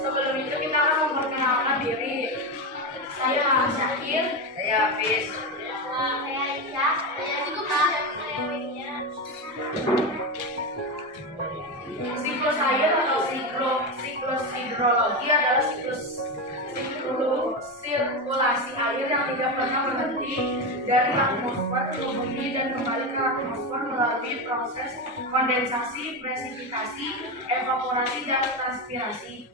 Sebelum itu kita akan memperkenalkan diri. Saya Syakir. Saya Hafiz. Saya Aisyah. Saya Suka. Saya Media. Siklus air atau siklus hidrologi adalah siklus sirkulasi air yang tidak pernah berhenti dari atmosfer ke bumi dan kembali ke atmosfer melalui proses kondensasi, presipitasi, evaporasi, dan transpirasi.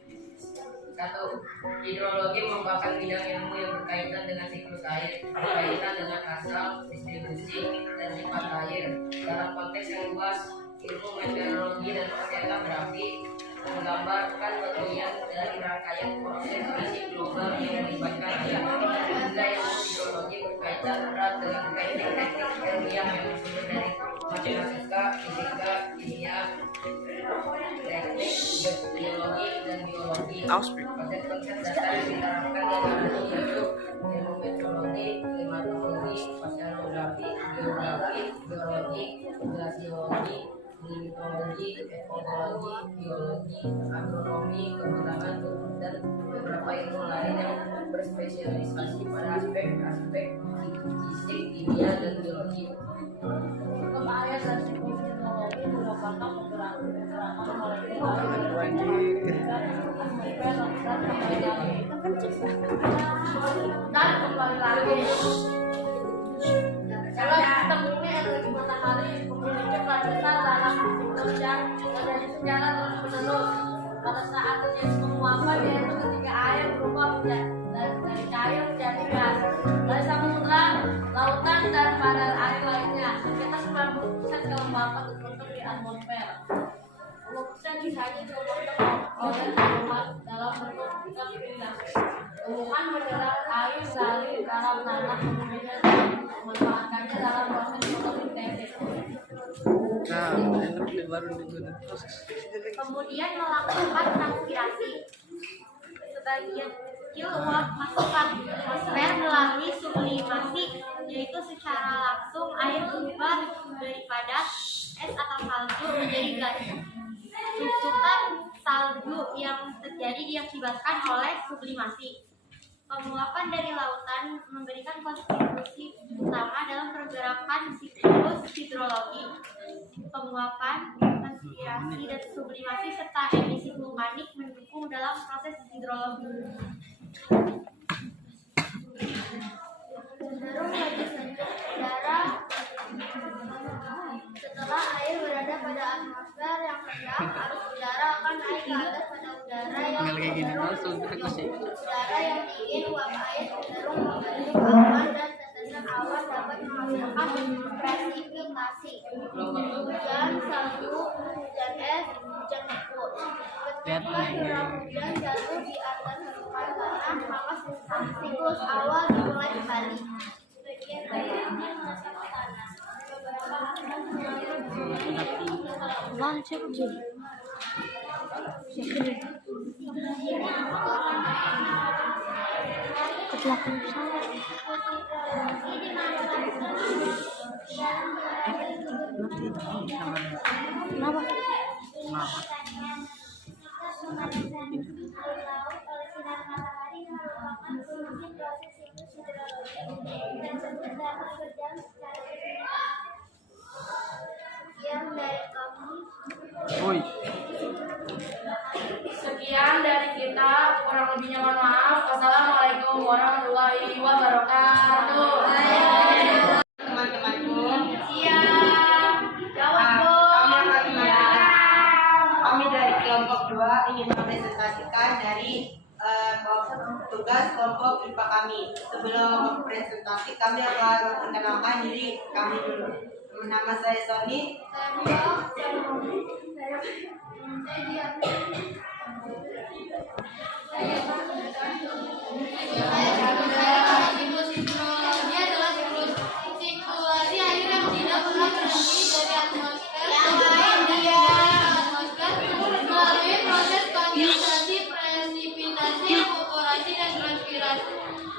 1. Hidrologi merupakan bidang ilmu yang berkaitan dengan siklus air, berkaitan dengan asal, distribusi, dan sifat air. Dalam konteks yang luas, ilmu meteorologi dan oseanografi menggambarkan bagian dari rangkaian proses fisik global yang melibatkan air. Hingga ilmu hidrologi berkaitan erat dengan teknik-teknik ilmiah yang bersumber dari matematika, fisika, kimia, teknik, biologi, dan biologi. Konsep-konsep dasar yang diterapkan dalam ilmu yaitu ilmu meteorologi, klimatologi, oseanografi, geografi, geologi, glasiologi, klimatologi, ekologi, biologi, agronomi, kehutanan, dan beberapa ilmu lain yang berspesialisasi pada aspek-aspek fisik, kimia, dan biologi. Hukum air dan siklus hidrologi merupakan penggerakan molekul dan kembali lagi. Kalau sistem bumi energi matahari memiliki peran besar dalam siklus yang terjadi secara terus-menerus. Pada saat terjadi penguapan yaitu ketika air berubah dari cair menjadi gas, dari samudra, lautan, dan badan air lainnya. Sekitar 90% kelembapan terbentuk di atmosfer. 10% sisanya terbentuk oleh tumbuhan dalam bentuk transpirasi. Tumbuhan menyerap air dari dalam tanah kemudian memanfaatkannya dalam proses fotosintesis. Kemudian melakukan transpirasi. Sebagian kecil uap masuk ke atmosfer melalui sublimasi, yaitu secara langsung air berubah daripada es atau salju menjadi gas. Susukan salju yang terjadi diakibatkan oleh sublimasi. Penguapan dari lautan memberikan kontribusi utama dalam pergerakan siklus hidrologi. Penguapan, transpirasi, dan sublimasi serta emisi vulkanik mendukung dalam proses hidrologi. Cenderung lebih sejuk udara setelah air berada pada atmosfer yang rendah, arus udara akan naik ke atas pada udara yang cenderung udara yang dingin, uap air cenderung menggali ke awan dan tetesan awan dapat menghasilkan presipitasi, hujan, salju, hujan es, hujan abu. Ketika curah hujan jatuh di atas permukaan tanah, maka siklus awal dimulai kembali. Sebagian air ini masuk ke tanah. Beberapa akan mengalir Sekian dari kita, kurang lebihnya mohon maaf. Wassalamualaikum warahmatullahi wabarakatuh. Teman-temanku, Siap. Jawab, kami dari kelompok 2 ingin mempresentasikan dari tugas kelompok IPA kami. Sebelum presentasi, kami akan memperkenalkan diri kami dulu. Nama saya Sony. Hidrologi adalah sirkulasi air yang tidak pernah berhenti dari atmosfer melalui proses kondensasi, presipitasi, evaporasi, dan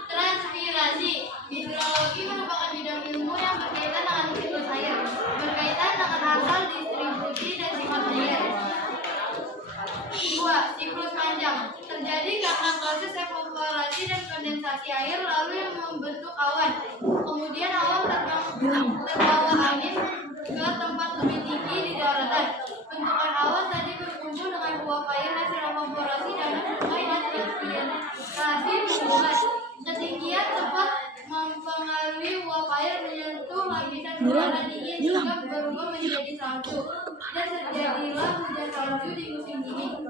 transpirasi. Hidrologi merupakan bidang ilmu yang berkaitan dengan siklus air, berkaitan dengan asal, distribusi, dan sifat air. 2. siklus panjang terjadi karena proses evaporasi dan kondensasi air lalu yang membentuk awan. Kemudian awan terbawa angin ke tempat lebih tinggi di daratan. Bentukan awan tadi berkumpul dengan uap air hasil evaporasi dalam sungai dan transpirasi hubungan. Ketinggian cepat mempengaruhi uap air menyentuh lapisan udara dingin hingga berubah menjadi salju dan terjadilah hujan salju di musim dingin.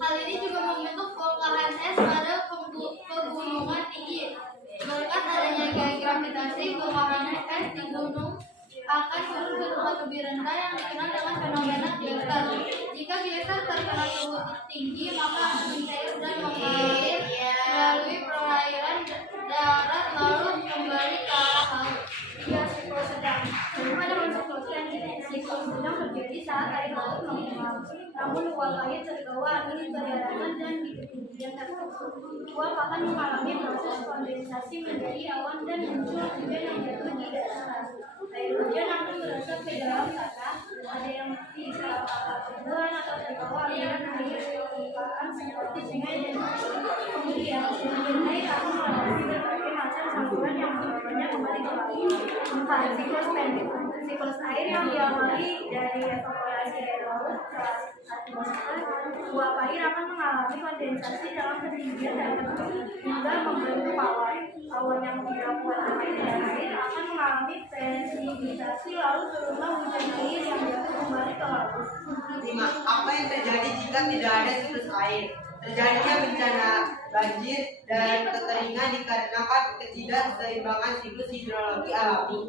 Hal ini juga membentuk volkahan es pada pegunungan tinggi. Berkat adanya gaya gravitasi, volkahan es di gunung akan turun ke tempat lebih rendah yang dikenal dengan fenomena geyser. Jika geyser terkena suhu tinggi, maka akan mencair dan mengalir melalui perairan darat lalu kembali ke arah laut. Tiga, siklus sedang. Pada siklus sedang terjadi saat air laut menguap. Namun uap air terbawa angin ke daratan dan di ketinggian tertentu. Uap akan mengalami proses kondensasi menjadi awan dan muncul hujan yang jatuh di daratan. Air hujan akan merasuk ke dalam tanah. Ada yang bisa pertumbuhan atau terbawa aliran air ke permukaan seperti sungai dan laut. Kemudian air akan melewati berbagai macam saluran yang menyebabkannya kembali ke laut. Empat, siklus pendek. Siklus air yang diawali dari evaporasi air laut ke atmosfer. Uap air akan mengalami kondensasi dalam ketinggian tertentu hingga membentuk awan. Awan yang tidak kuat naik dan air akan mengalami presipitasi lalu turunlah hujan air yang jatuh kembali ke laut. 5. Apa yang terjadi jika tidak ada siklus air? Terjadinya bencana banjir dan kekeringan dikarenakan ketidakseimbangan siklus hidrologi alami.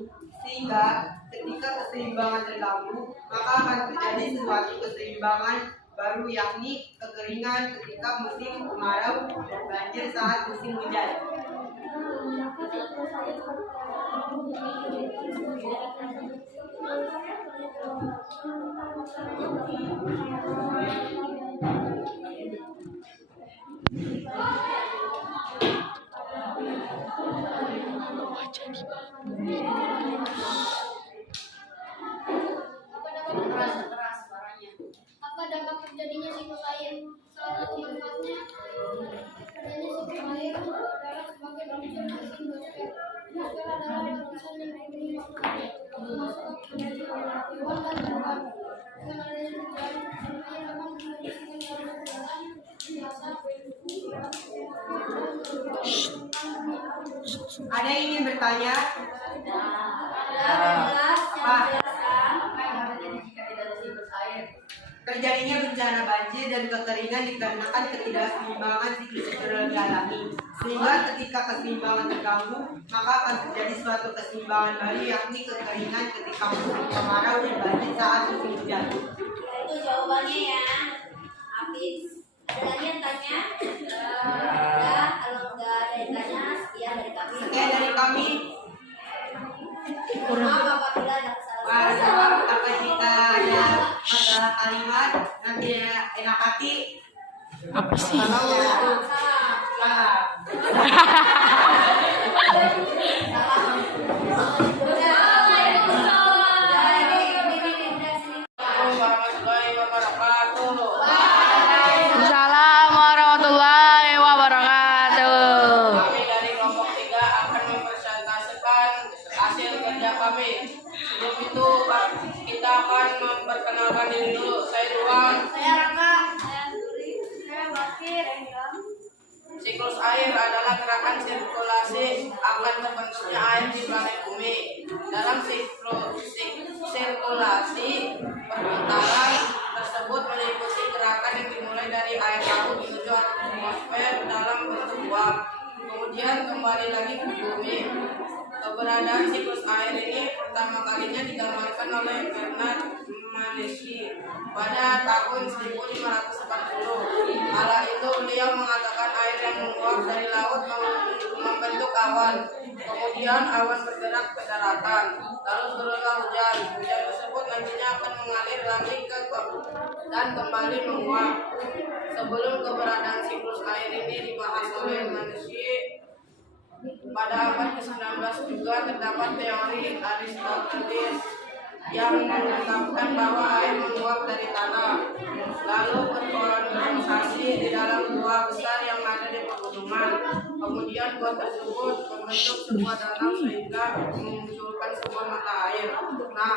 Sehingga ketika keseimbangan terganggu, maka akan terjadi suatu keseimbangan baru, yakni kekeringan ketika musim kemarau dan banjir saat musim hujan. Apa dampak terjadinya siklus air? Salah satu manfaatnya adanya siklus air adalah sebagai unsur atmosfer. Atmosfer adalah lapisan yang diberi masuk ke hewan dan tumbuhan. Dengan adanya hujan, air akan mengondisikan kadar udara di asap. Ada yang ingin bertanya? Apa yang akan terjadi jika tidak ada siklus air? Terjadinya bencana banjir dan kekeringan dikarenakan ketidakseimbangan siklus hidrologi alami. Sehingga ketika keseimbangan terganggu, maka akan terjadi suatu keseimbangan baru, yakni kekeringan ketika musim kemarau dan banjir saat musim hujan. Itu jawabannya ya, Hafiz. Ada lagi yang tanya? Enggak, kalau enggak ada yang tanya, sekian dari kami. Sekian dari kami. Maaf apabila ada kesalahan. Apa jika ada masalah kalimat nanti enak hati? Apa sih? Kalau ya, Assalamualaikum warahmatullahi wabarakatuh. Kami dari kelompok 3 akan mempresentasikan hasil kerja kami. Sebelum itu kita akan memperkenalkan diri dulu. Saya Duan. Saya Rangga, saya Suri, saya Bakir, Siklus air adalah gerakan sirkulasi akan terbentuknya air di planet bumi. Dalam sirkulasi perputaran tersebut meliputi gerakan yang dimulai dari air laut menuju atmosfer dalam bentuk uap, kemudian kembali lagi ke bumi. Keberadaan siklus air ini pertama kalinya digambarkan oleh Bernard Menasci pada tahun 1540. Kala itu beliau mengatakan air yang menguap dari laut membentuk awan. Kemudian awan bergerak ke daratan, lalu turunlah hujan. Hujan tersebut nantinya akan mengalir lagi ke dan kembali menguap. Sebelum keberadaan siklus air ini dibahas oleh Menasci, pada abad ke-19 juga terdapat teori Aristoteles yang menetapkan bahwa air menguap dari tanah. lalu berkondensasi di dalam gua besar yang ada di pegunungan. Kemudian gua tersebut membentuk sebuah danau sehingga memunculkan sebuah mata air. Nah,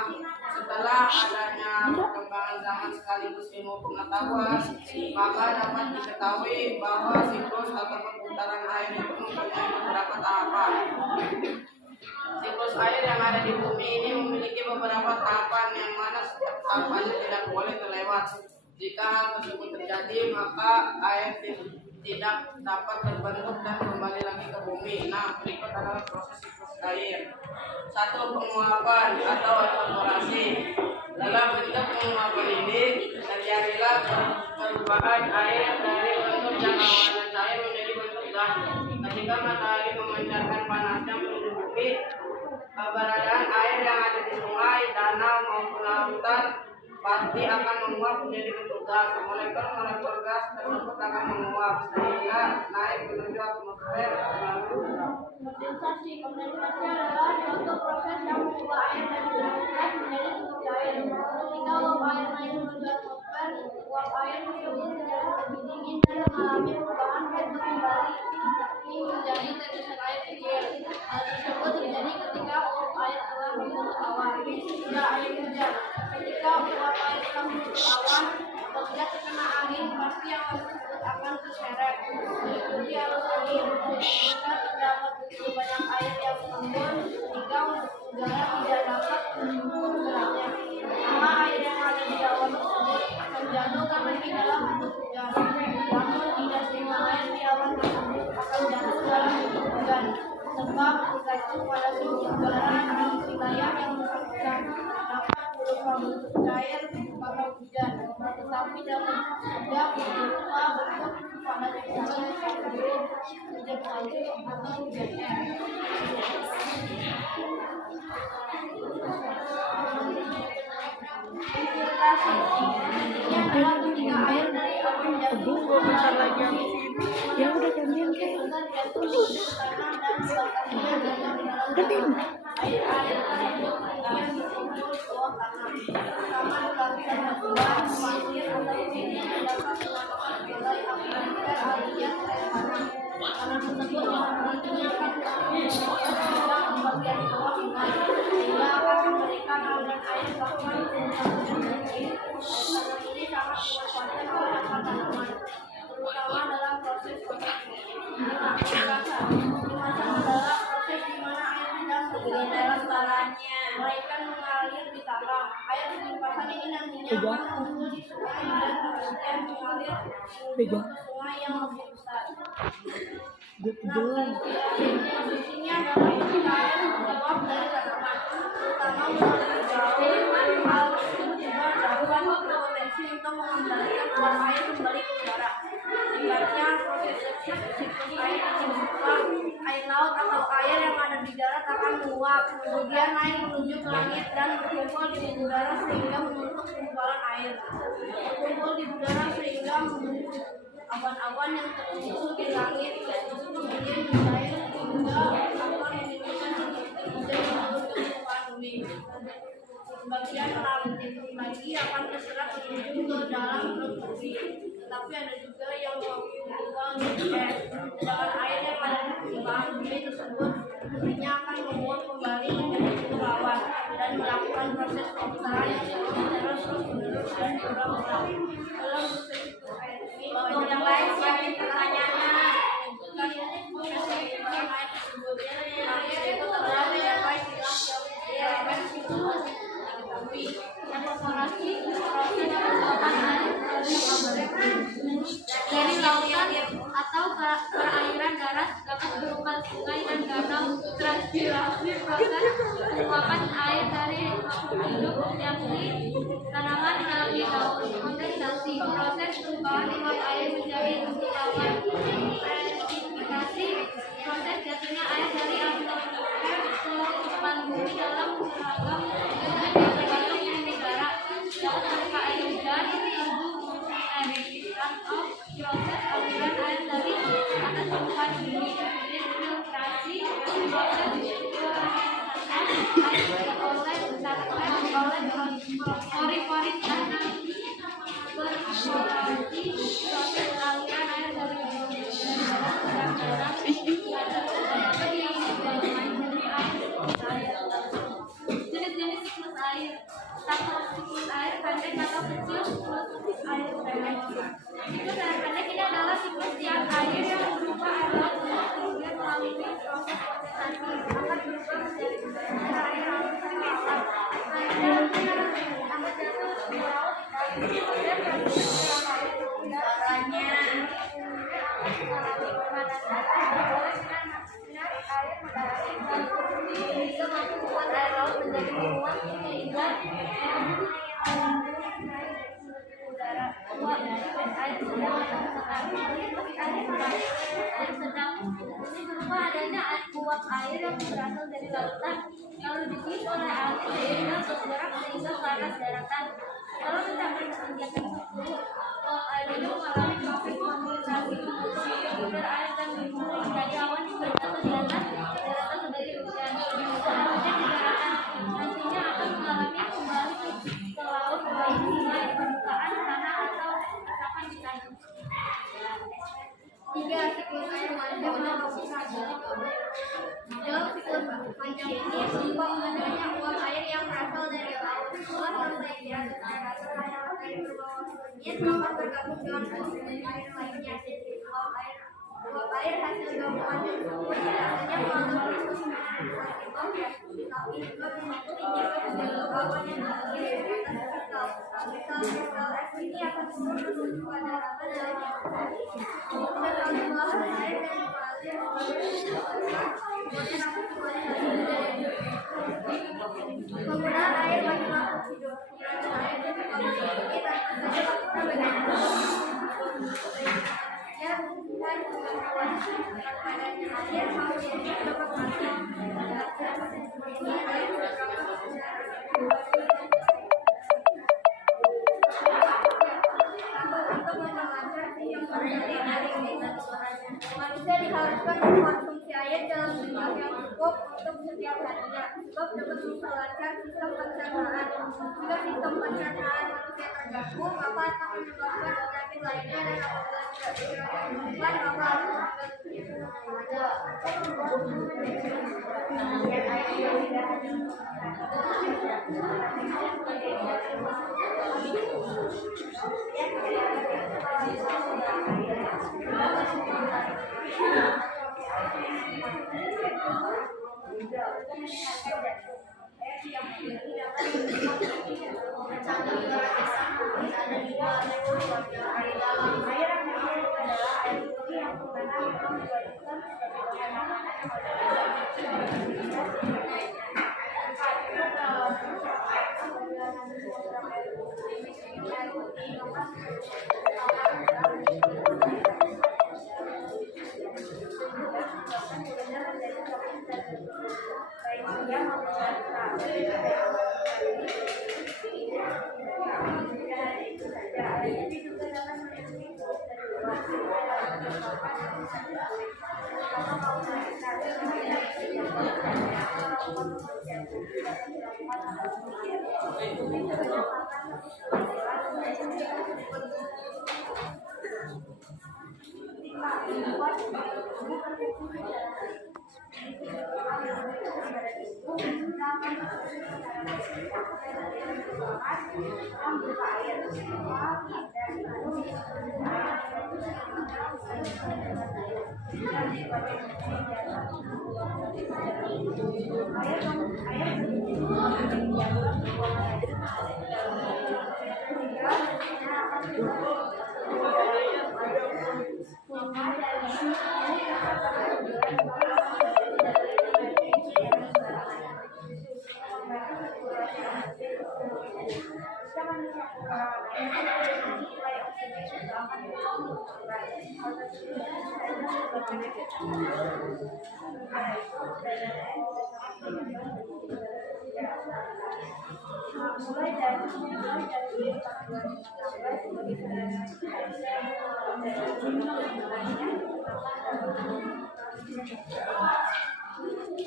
setelah adanya perkembangan zaman sekaligus ilmu pengetahuan, maka dapat diketahui bahwa siklus atau perputaran air itu mempunyai beberapa tahapan. Siklus air yang ada di bumi ini memiliki beberapa tahapan yang mana setiap tahapannya tidak boleh terlewat. Jika hal tersebut terjadi, maka air tidak dapat terbentuk dan kembali lagi ke bumi. Nah, berikut adalah proses siklus air. 1. Penguapan atau evaporasi. Dalam bentuk penguapan ini terjadilah perubahan air dari bentuk yang awalnya cair menjadi bentuk gas. Ketika matahari memancarkan panasnya menuju bumi, keberadaan air yang ada di sungai, danau maupun lautan pasti akan menguap menjadi bentuk gas. Molekul-molekul gas tersebut akan menguap sehingga naik menuju atmosfer melalui udara. Kondensasi adalah suatu proses yang mengubah air dari bentuk gas menjadi bentuk cair. Ketika uap air naik menuju atmosfer, uap air tersebut menjadi lebih dingin dan mengalami perubahan bentuk kembali menjadi tetesan air kecil. Hal tersebut terjadi ketika uap air telah membentuk awan. Sudah air hujan. Ketika uap air telah membentuk awan, apabila terkena angin, pasti awan tersebut akan terseret mengikuti arus angin. Maka terdapat begitu banyak air yang mengembun hingga udara tidak dapat menjemput geraknya. Maka air yang ada di awan tersebut menjatuh karena di dalam bentuk hujan. Namun tidak semua air di awan tersebut akan jatuh dalam bentuk hujan. Sebab tergantung pada suhu udara di wilayah yang bersangkutan. Dapat berupa bentuk cair atau hujan, tetapi dapat juga berupa bentuk pada misalnya seperti hujan salju atau hujan es. Infiltrasi ini adalah ketika air dari awan jatuh Ya udah gantian ke. jatuh di tanah dan melepaskannya dalam air tersebut kemudian berkumpul di bawah tanah. Pertama di lapisan batuan, pasir atau bumi yang dapat menampakkan nilai akhir alias air tanah. Tanah tersebut nantinya akan juga pembagian di bawah sungai sehingga akan memberikan aliran air bahkan air tanah ini sangat memanfaatkan beberapa tanaman, terutama dalam proses Limpasan adalah proses di mana air tidak berdiri dalam tanahnya, melainkan mengalir di tanah. Air limpasan ini nantinya akan mengumpul di sungai dan kemudian mengalir menuju ke sungai yang lebih besar. Fungsinya adalah ketika air menguap dari tanaman, terutama melalui daun. Hal tersebut juga dapat berpotensi untuk mengembalikan uap air kembali ke udara. Akibatnya proses siklus air ini berupa air laut atau air yang ada di darat akan menguap, kemudian naik menuju ke langit dan berkumpul di udara sehingga membentuk gumpalan air. Berkumpul di udara sehingga membentuk awan-awan yang terkumpul di langit, kemudian mencair hingga akan menimbulkan hujan yang membentuk permukaan bumi. Sebagian lagi akan terserap menuju ke dalam perut bumi. Tetapi ada juga yang berubah menjadi es. Sedangkan air yang ada di permukaan bumi tersebut nantinya akan menguap kembali menjadi bentuk awan dan melakukan proses pembesaran yang terus menerus dan diulang-ulang. Dalam proses itu air ini banyak yang lain selain pertanyaannya. Proses siklus air tersebut yaitu terdapat yang baik evaporasi proses pembuatan air dari lautan atau perairan darat dapat berupa sungai dan danau. Transpirasi proses penguapan air dari makhluk hidup yakni tanaman melalui daun. Kondensasi proses perubahan uap air menjadi bentuk awan. Presipitassi proses jatuhnya air dari atmosfer ke permukaan bumi dalam seragam tergantung negara. Dapat berupa air hujan, runoff, proses aliran air dari atas permukaan bumi. Infiltrasi proses purifikasi air oleh pori-pori tanah. uap air yang berasal dari lautan lalu ditiup oleh alat sehingga bergerak sehingga ke atas daratan. Kalau mencapai ketinggian tersebut, uap air itu mengalami proses kondensasi agar air dan berkumpul menjadi awan hingga jatuh di atas daratan sebagai hujan. Setelah hujan di daratan, nantinya akan mengalami kembali ke laut baik sungai, permukaan tanah atau resapan di tanah. 3. Siklus air panjang dan oksigen. Dalam siklus panjang ini berupa adanya uap air yang berasal dari laut. Setelah sampai di atas daratan, air berbawah dingin akan bergabung dengan oksigen air lainnya. Uap air hasil gabungan tersebut tidak hanya melalui proses kondensasi tapi juga membentuk bentuk awan yang terdiri dari atas kristal. Kristal es ini akan turun menuju ke daratan dan kemudian bawah air dan mengalir kemudian akan kembali lagi menjadi penggunaan air bagi makhluk hidup. Penggunaan air dan teknologi ini tentu saja lakukan bagaimana ya bukan pengetahuan adanya air hal ini dapat masuk ini air beberapa untuk memperlancar yang terjadi dari manusia diharuskan mengkonsumsi air dalam jumlah yang cukup untuk setiap harinya sebab dapat memperlancar sistem pencernaan. Jika sistem pencernaan manusia terganggu maka akan menyebabkan penyakit lainnya dan apabila tidak segera disembuhkan maka akan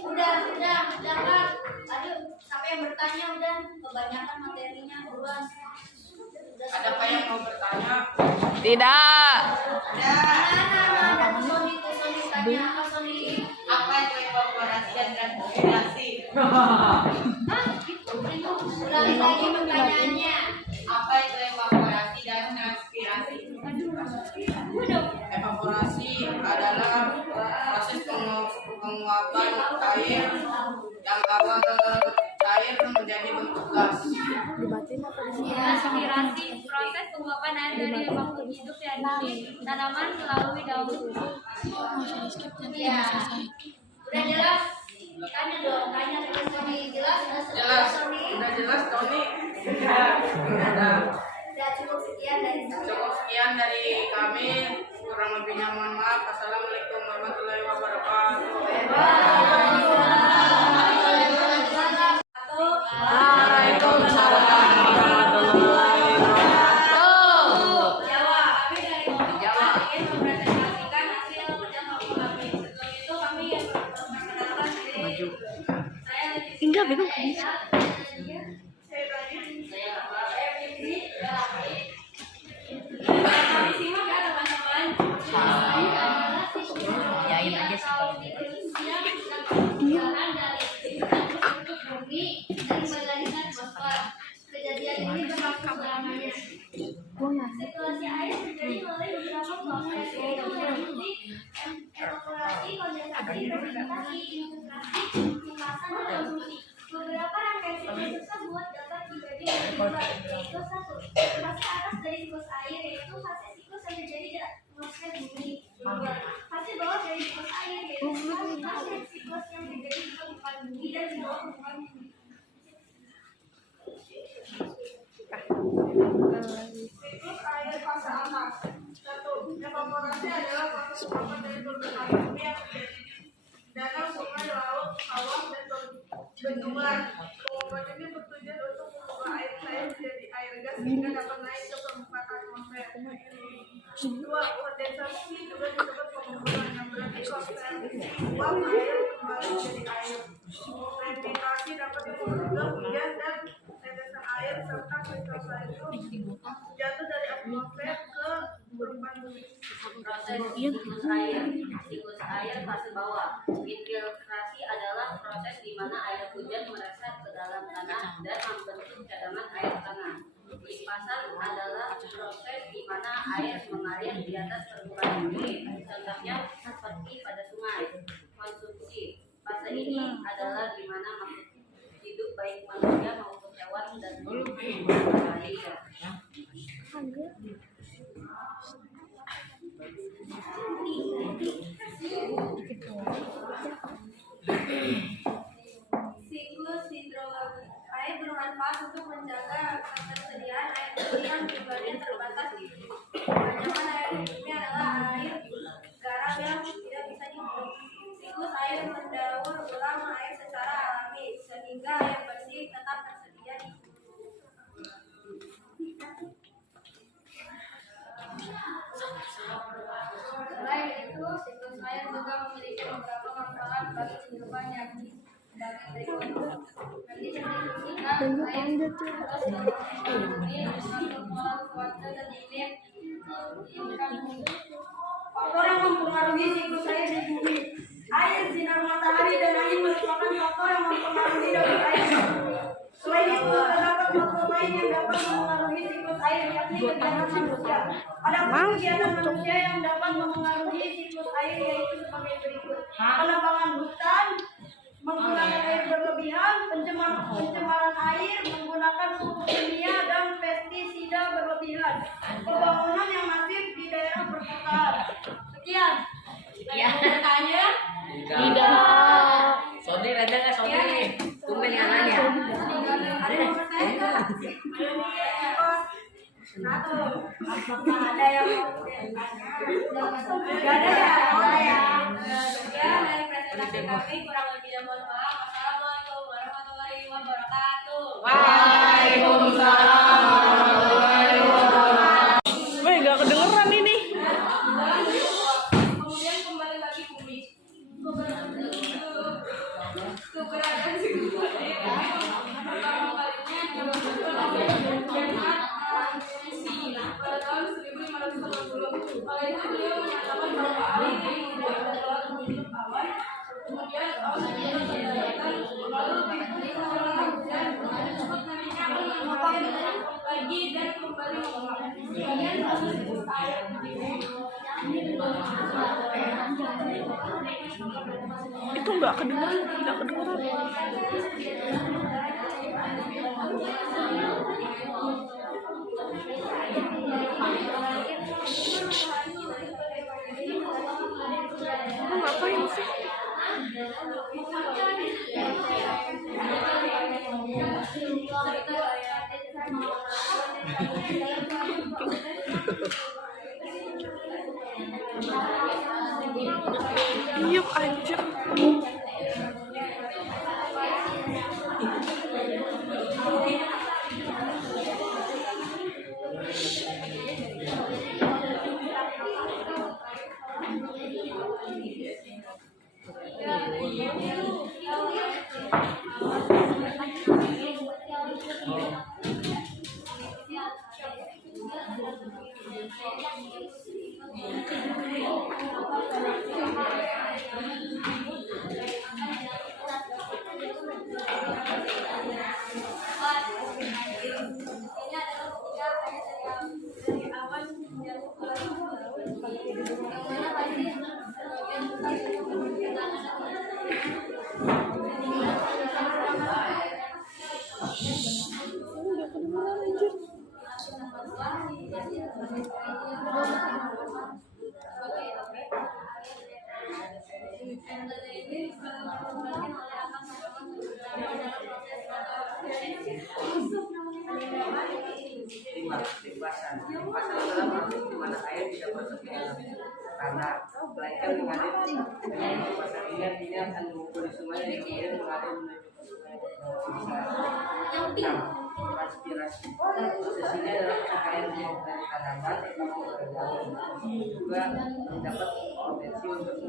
Udah kan? Aduh, sampai yang bertanya udah kebanyakan materinya buruan. Adakah yang mau bertanya? Tidak. Ada Sony tanya apa Sony? Apa itu evaporasi dan transpirasi? Ulangi lagi pertanyaannya. Apa itu evaporasi dan transpirasi? Evaporasi adalah proses penguapan air yang awal air menjadi bentuk gas. Transpirasi proses penguapan air dari makhluk hidup yakni tanaman melalui daun. Ya, udah jelas? Tanya dong, tanya ke Sony. Jelas? Jelas, Sony? udah jelas Tony? Udah cukup sekian dari saya. Cukup sekian dari kami. Kurang lebihnya mohon maaf. Assalamualaikum warahmatullahi wabarakatuh. Yain aja sih. Kejadian ini berlangsung selamanya. Sirkulasi air terjadi melalui beberapa proses, yaitu meliputi evaporasi, kondensasi, presipitasasi, infiltrasi, limpasan, dan konsumsi. Beberapa rangkaian siklus tersebut dapat dibagi menjadi dua, yaitu satu, fase atas dari siklus air, yaitu fase siklus yang terjadi di atmosfer bumi. Dua, fase bawah dari siklus air, yaitu fase siklus yang terjadi di permukaan bumi dan di bawah permukaan bumi. Siklus air fase atas. 1. Evaporasi adalah proses penguapan dari permukaan bumi yang terjadi di danau, sungai, laut, sawah, dan bendungan. Penguapan ini bertujuan untuk mengubah air cair menjadi air gas sehingga dapat naik ke permukaan atmosfer. 2. Kondensasi juga disebut pengumpulan, yang berarti konversi uap air kembali menjadi air. Precipitation dapat disebut juga hujan dan tetesan air serta kristal air itu jatuh dari atmosfer ke permukaan bumi. Proses siklus air. Siklus air fase bawah. Infiltrasi adalah proses di mana air hujan meresap ke dalam tanah dan membentuk cadangan air tanah. Limpasan adalah proses di mana air mengalir di atas permukaan bumi. Contohnya seperti pada sungai. Konsumsi. Fase ini adalah di mana makhluk hidup baik manusia maupun hewan dan air. Siklus hidrologi air bermanfaat untuk menjaga ketersediaan air bersih yang jumlahnya terbatas. Kebanyakan air di bumi adalah air garam yang tidak bisa diminum. Siklus air mendaur ulang air secara alami sehingga air bersih tetap tersedia di bumi. Selain itu, siklus air juga memiliki beberapa manfaat bagi kehidupan yang dapat berikut. Mendiskusikan air terus bumi dengan cuaca dan iklim. Faktor yang mempengaruhi siklus air di bumi. Air, sinar matahari, dan angin merupakan faktor yang mempengaruhi debit air di bumi. Selain itu, terdapat faktor lain yang dapat mempengaruhi siklus air, yakni kegiatan manusia. Adapun kegiatan manusia yang dapat mempengaruhi siklus air yaitu sebagai berikut: penebangan hutan, menggunakan air berlebihan, pencemaran air, menggunakan pupuk kimia dan pestisida berlebihan, pembangunan yang masif di daerah perkotaan. Sekian. Ya. Bertanya? Tidak. Sobri ada nggak Sobri? Tumben yang nanya. Ada yang mau bertanya nggak? Satu. Apakah ada yang mau bertanya? Tidak ada ya? Sekian dari presentasi kami, kurang lebihnya mohon maaf. Assalamualaikum warahmatullahi wabarakatuh. Waalaikumsalam warahmatullahi wabarakatuh. Weh, gak kedengeran ini. Kemudian kembali lagi bumi. Keberadaan siklus air pertama kalinya pada tahun 1580. Kala itu beliau menyatakan bahwa air yang adalah membentuk awan. Kemudian awan itu terjadi, lalu hujan cepat nantinya akan mengalir lagi dan kembali menguap. Kemudian proses siklus air Itu nggak kedengeran, nggak kedengeran. Lu ngapain sih? Yuk aja. Pasal adalah proses di mana air tidak masuk ke dalam tanah, melainkan mengalir dengan pasal ini artinya akan mengumpul di sungai yang kemudian mengalir menuju ke sungai yang bisa. Transpirasi proses ini adalah air yang dari tanaman ke dalam juga mendapat potensi untuk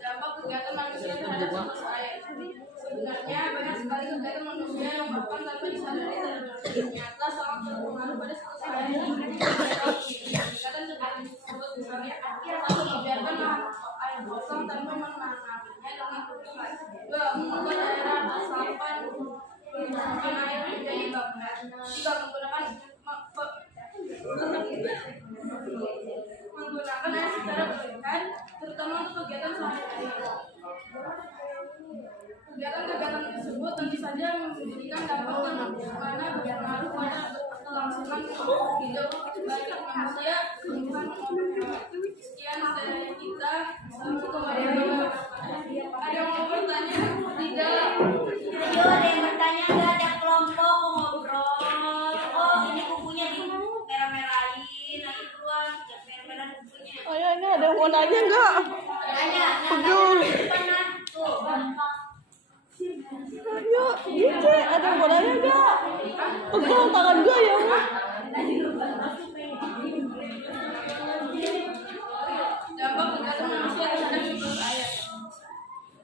Dampak kegiatan manusia terhadap siklus air. Sebenarnya banyak sekali kegiatan manusia yang bahkan tanpa disadari ternyata sangat berpengaruh pada siklus air. Kegiatan tersebut misalnya satu, membiarkan air kosong tanpa menanggapinya dengan kebetulan. Dua, mengubah daerah resapan menggunakan air menjadi bangunan. Tiga, menggunakan air secara berlebihan, terutama untuk kegiatan sehari-hari. Kegiatan-kegiatan tersebut tentu saja memberikan dampak karena berpengaruh pada kelangsungan hidup baik manusia, tumbuhan maupun hewan. Sekian dari kita. Kembali ada yang mau bertanya? Tidak. Ayo ada yang bertanya nggak? Ada kelompok mau ngobrol. Oh ini bukunya di merah-merahin. Ayo keluar, ya merah-merahin bukunya. Oh ya, ini ada yang mau nanya nggak? Tanya. Betul. Tuh. Ayo, gitu. Ada yang mau nanya nggak? Pegel tangan gue ya, Ma. Dampak kegiatan manusia terhadap siklus air.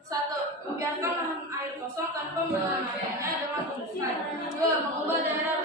Satu, membiarkan lahan air kosong tanpa menanaminya dengan tumbuhan. Dua, mengubah daerah